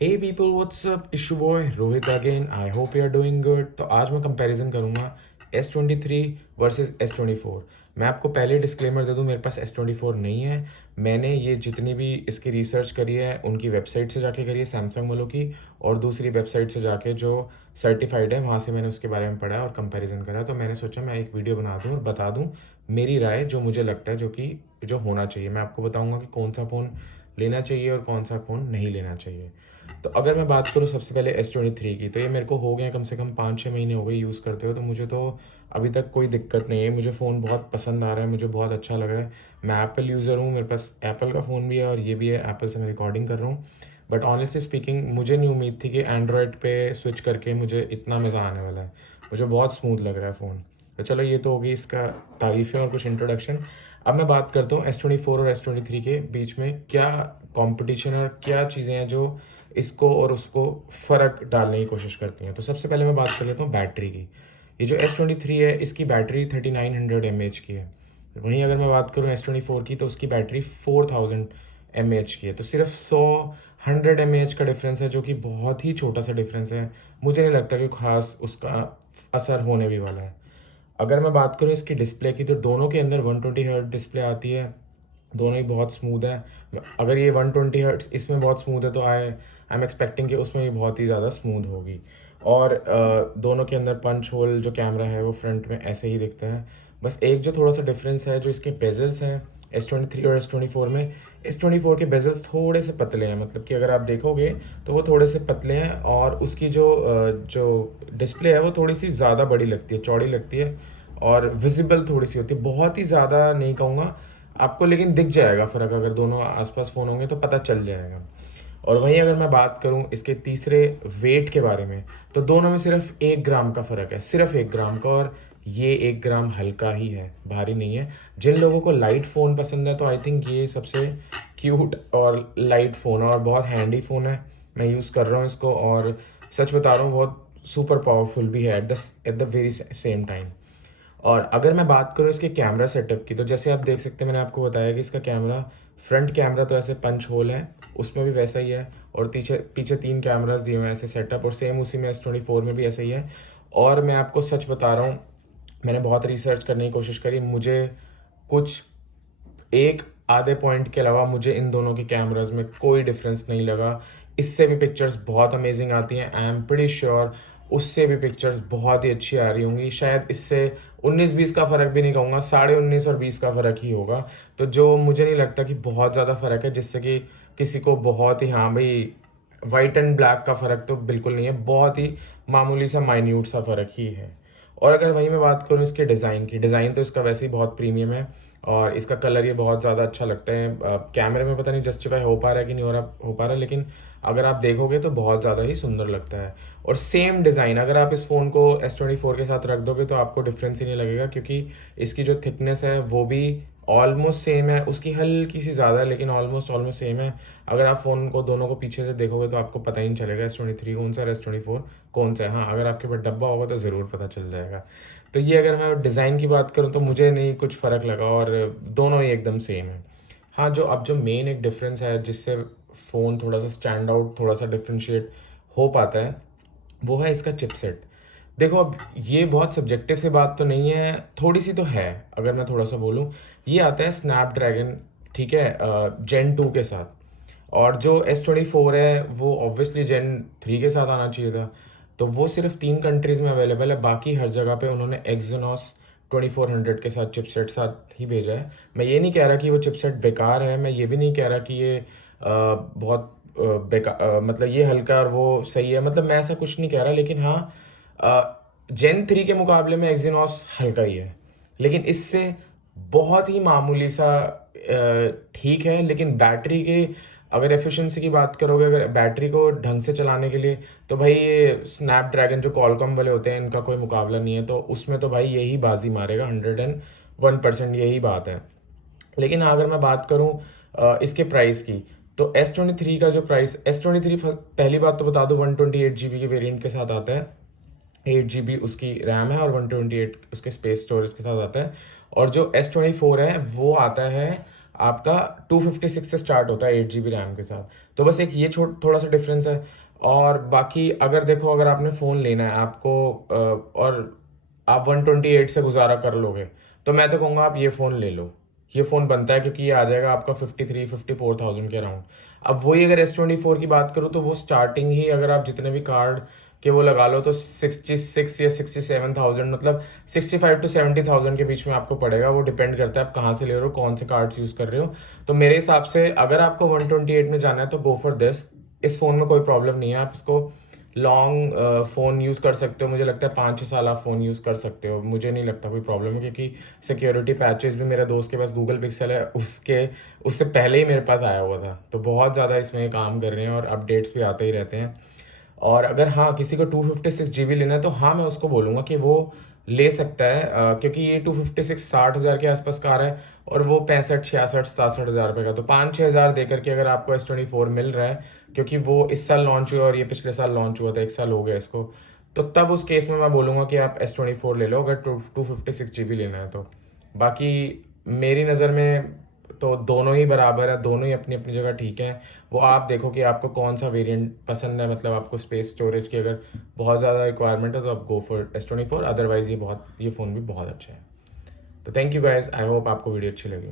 हे people what's up, इशू boy Rohit again. I hope you are doing good. तो आज मैं कंपैरिजन करूंगा S23 वर्सेस S24। मैं आपको पहले डिस्क्लेमर दे दूं, मेरे पास S24 नहीं है। मैंने ये जितनी भी इसकी रिसर्च करी है उनकी वेबसाइट से जाके करी है, सैमसंग वालों की, और दूसरी वेबसाइट से जाके जो सर्टिफाइड है वहाँ से मैंने उसके बारे में पढ़ा और कंपैरिजन करा। तो मैंने सोचा मैं एक वीडियो बना दूँ और बता दूँ मेरी राय, जो मुझे लगता है जो होना चाहिए। मैं आपको बताऊँगा कि कौन सा फ़ोन लेना चाहिए और कौन सा फ़ोन नहीं लेना चाहिए। तो अगर मैं बात करूँ सबसे पहले S23 की, तो ये मेरे को हो गए कम से कम 5-6 महीने हो गए यूज़ करते हो। तो मुझे तो अभी तक कोई दिक्कत नहीं है। मुझे फ़ोन बहुत पसंद आ रहा है, मुझे बहुत अच्छा लग रहा है। मैं एप्पल यूज़र हूँ, मेरे पास एप्पल का फ़ोन भी है और ये भी है, एप्पल से मैं रिकॉर्डिंग कर रहा हूँ। बट ऑनेस्टली स्पीकिंग मुझे नहीं उम्मीद थी कि एंड्रॉयड पे स्विच करके मुझे इतना मज़ा आने वाला है। मुझे बहुत स्मूथ लग रहा है फ़ोन। तो चलो, ये तो होगी इसका तारीफ़ें और कुछ इंट्रोडक्शन। अब मैं बात करता हूँ S24 और S23 के बीच में क्या कंपटीशन और क्या चीज़ें हैं जो इसको और उसको फ़र्क डालने की कोशिश करती हैं। तो सबसे पहले मैं बात कर लेता हूँ बैटरी की। ये जो S23 है, इसकी बैटरी 3900 mAh की है। वहीं अगर मैं बात करूँ S24 की, तो उसकी बैटरी 4000 mAh की है। तो सिर्फ 100 mAh का डिफरेंस है, जो कि बहुत ही छोटा सा डिफरेंस है। मुझे नहीं लगता कि खास उसका असर होने भी वाला है। अगर मैं बात करूँ इसकी डिस्प्ले की, तो दोनों के अंदर 120 हर्ट्ज डिस्प्ले आती है। दोनों ही बहुत स्मूथ है। अगर ये 120 हर्ट्ज इसमें बहुत स्मूथ है, तो आई आई एम एक्सपेक्टिंग कि उसमें भी बहुत ही ज़्यादा स्मूथ होगी। और दोनों के अंदर पंच होल जो कैमरा है वो फ्रंट में ऐसे ही दिखता है। बस एक जो थोड़ा सा डिफरेंस है, जो इसके बेजल्स हैं S23 और S24 में, S24 के बेजल्स थोड़े से पतले हैं। मतलब कि अगर आप देखोगे तो वो थोड़े से पतले हैं, और उसकी जो डिस्प्ले है वो थोड़ी सी ज़्यादा बड़ी लगती है, चौड़ी लगती है, और विजिबल थोड़ी सी होती है। बहुत ही ज़्यादा नहीं कहूँगा आपको, लेकिन दिख जाएगा फ़र्क। अगर दोनों आसपास फ़ोन होंगे तो पता चल जाएगा। और वहीं अगर मैं बात करूँ इसके तीसरे वेट के बारे में, तो दोनों में सिर्फ 1 ग्राम का फ़र्क है, सिर्फ 1 ग्राम का। और ये 1 ग्राम हल्का ही है, भारी नहीं है। जिन लोगों को लाइट फ़ोन पसंद है, तो आई थिंक ये सबसे क्यूट और लाइट फ़ोन है और बहुत हैंडी फ़ोन है। मैं यूज़ कर रहा हूँ इसको, और सच बता रहा हूँ बहुत सुपर पावरफुल भी है at the very same time. और अगर मैं बात करूँ इसके कैमरा सेटअप की, तो जैसे आप देख सकते हैं, मैंने आपको बताया कि इसका कैमरा, फ्रंट कैमरा तो ऐसे पंच होल है, उसमें भी वैसा ही है। और पीछे पीछे 3 कैमरास दिए हुए हैं ऐसे सेटअप, और सेम उसी में S24 में भी ऐसा ही है। और मैं आपको सच बता रहा हूँ, मैंने बहुत रिसर्च करने की कोशिश करी, मुझे कुछ एक आधे पॉइंट के अलावा मुझे इन दोनों के कैमरास में कोई डिफरेंस नहीं लगा। इससे भी पिक्चर्स बहुत अमेजिंग आती हैं, आई एम प्रीटी श्योर उससे भी पिक्चर्स बहुत ही अच्छी आ रही होंगी। शायद इससे 19-20 का फ़र्क भी नहीं कहूँगा, 19.5 और 20 का फ़र्क ही होगा। तो जो मुझे नहीं लगता कि बहुत ज़्यादा फ़र्क है, जिससे कि किसी को बहुत ही, हाँ भाई, वाइट एंड ब्लैक का फ़र्क तो बिल्कुल नहीं है, बहुत ही मामूली सा माइन्यूट सा फ़र्क ही है। और अगर वहीं मैं बात करूँ इसके डिज़ाइन की, डिज़ाइन तो इसका वैसे ही बहुत प्रीमियम है, और इसका कलर ये बहुत ज़्यादा अच्छा लगता है। कैमरे में पता नहीं जस्टिफाई हो पा रहा है कि नहीं हो पा रहा है, लेकिन अगर आप देखोगे तो बहुत ज़्यादा ही सुंदर लगता है। और सेम डिज़ाइन अगर आप इस फ़ोन को S24 के साथ रख दोगे तो आपको डिफरेंस ही नहीं लगेगा, क्योंकि इसकी जो थिकनेस है वो भी ऑलमोस्ट सेम है, उसकी हल्की सी ज़्यादा है, लेकिन ऑलमोस्ट ऑलमोस्ट सेम है। अगर आप फ़ोन को दोनों को पीछे से देखोगे तो आपको पता ही नहीं चलेगा S23 कौन सा और S24 कौन सा है। हाँ, अगर आपके पास डब्बा होगा तो ज़रूर पता चल जाएगा। तो ये अगर मैं डिज़ाइन की बात करूँ तो मुझे नहीं कुछ फ़र्क लगा, और दोनों ही एकदम सेम है। हाँ, जो अब जो मेन एक डिफरेंस है जिससे फ़ोन थोड़ा सा स्टैंड आउट, थोड़ा सा डिफरेंशिएट हो पाता है, वो है इसका चिपसेट। देखो, अब ये बहुत सब्जेक्टिव सी बात तो नहीं है, थोड़ी सी तो है। अगर मैं थोड़ा सा बोलूँ, ये आता है स्नैपड्रैगन, ठीक है, जेन 2 के साथ। और जो S24 है वो ऑब्वियसली जेन 3 के साथ आना चाहिए था। तो वो सिर्फ 3 कंट्रीज़ में अवेलेबल है, बाकी हर जगह पे उन्होंने एक्जिनोस 2400 के साथ चिपसेट साथ ही भेजा है। मैं ये नहीं कह रहा कि वो चिपसेट बेकार है, मैं ये भी नहीं कह रहा कि ये बहुत मतलब ये हल्का और वो सही है, मतलब मैं ऐसा कुछ नहीं कह रहा। लेकिन हाँ, जेन 3 के मुकाबले में एक्जिनोस हल्का ही है, लेकिन इससे बहुत ही मामूली सा ठीक है। लेकिन बैटरी के, अगर एफिशिएंसी की बात करोगे, अगर बैटरी को ढंग से चलाने के लिए, तो भाई ये स्नैपड्रैगन जो कॉलकॉम वाले होते हैं इनका कोई मुकाबला नहीं है। तो उसमें तो भाई यही बाजी मारेगा, 101%, यही बात है। लेकिन अगर मैं बात करूँ इसके प्राइस की, तो S23 का जो प्राइस, S23 पहली बात तो बता दूँ 128 GB के वेरिएंट के साथ आता है। 8 GB उसकी रैम है और 128 उसके स्पेस स्टोरेज के साथ आता है। और जो S24 है वो आता है आपका 256 से स्टार्ट होता है 8 GB रैम के साथ। तो बस एक ये थोड़ा सा डिफरेंस है। और बाकी अगर देखो, अगर आपने फ़ोन लेना है आपको और आप 128 से गुजारा कर लोगे, तो मैं तो कहूँगा आप ये फ़ोन ले लो। ये फ़ोन बनता है क्योंकि ये आ जाएगा आपका 53-54,000 के अराउंड। अब वही अगर S24 की बात करूँ तो वो स्टार्टिंग ही, अगर आप जितने भी कार्ड के वो लगा लो, तो 66 या 67,000, मतलब 65 to 70,000 के बीच में आपको पड़ेगा। वो डिपेंड करता है आप कहाँ से ले रहे हो, कौन से कार्ड्स यूज़ कर रहे हो। तो मेरे हिसाब से अगर आपको 128 में जाना है तो गो फॉर दिस। इस फ़ोन में कोई प्रॉब्लम नहीं है, आप इसको लॉन्ग फ़ोन यूज़ कर सकते हो। मुझे लगता है 5-6 साल आप फ़ोन यूज़ कर सकते हो, मुझे नहीं लगता कोई प्रॉब्लम है, क्योंकि सिक्योरिटी पैचेस भी, मेरे दोस्त के पास गूगल पिक्सल है, उससे पहले ही मेरे पास आया हुआ था। तो बहुत ज़्यादा इसमें काम कर रहे हैं और अपडेट्स भी आते ही रहते हैं। और अगर हाँ, किसी को 256 GB लेना है तो हाँ, मैं उसको बोलूँगा कि वो ले सकता है, क्योंकि ये 256 60,000 के आसपास कार है और वो 65 66 67 हज़ार रुपये का। तो 5-6 हज़ार देकर के अगर आपको S24 मिल रहा है, क्योंकि वो इस साल लॉन्च हुआ और ये पिछले साल लॉन्च हुआ था, 1 साल हो गया इसको, तो तब उस केस में मैं बोलूँगा कि आप S24 ले लो, अगर 256 GB लेना है तो। बाकी मेरी नज़र में तो दोनों ही बराबर है, दोनों ही अपनी अपनी जगह ठीक है। वो आप देखो कि आपको कौन सा वेरिएंट पसंद है, मतलब आपको स्पेस स्टोरेज की अगर बहुत ज़्यादा रिक्वायरमेंट है तो आप गो फॉर S24, अदरवाइज ये फ़ोन भी बहुत अच्छा है। तो thank you guys, I hope आपको वीडियो अच्छी लगी।